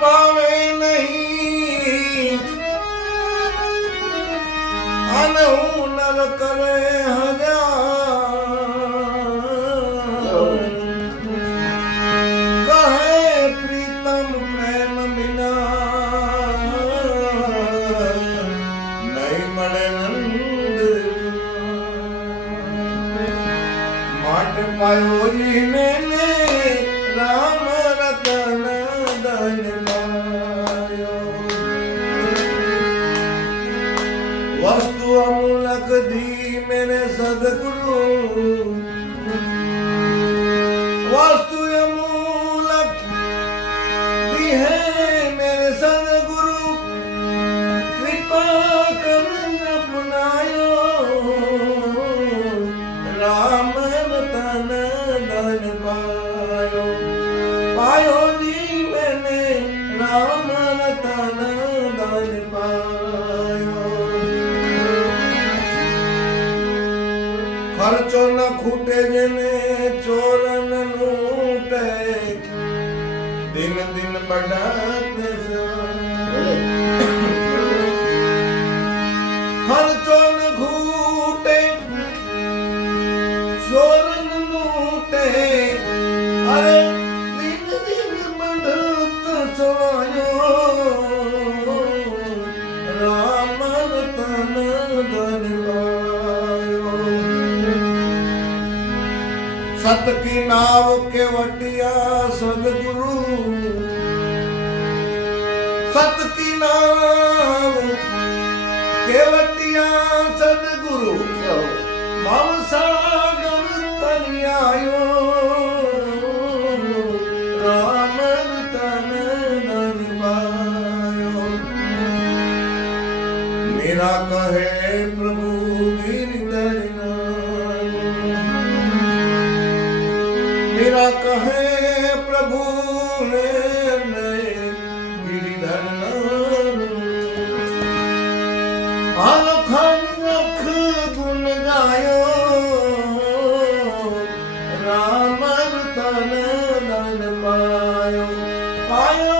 પાવે નહીં અને હું નર કરે હજાર કહે પ્રીતમ પ્રેમ બિના નહીં મળે નંદ માટે પાયો ને રામ રતન वस्तु अमूलक दी मेरे सदगुरु वस्तु अमूलक दी है मेरे सदगुरु कृपा कर अपनायो राम रतन धन पायो पायो जी मैंने राम रतन धन पायो खर्चो न खूटे जने चोरन लूटे दिन दिन बढ़त खर्चो न खूटे चोरन लूटे अरे दिन दिन बढ़त सोयो राम रतन धन सत की नाव के वटिया सदगुरु सत की नाव के वटिया सदगुरु भव सागर तरियायो राम रतन धन पायो मेरा कहे प्रभु गिरधर मेरा कहे प्रभु ने गिरिधर रख गुण गायो राम रतन धन पायो पायो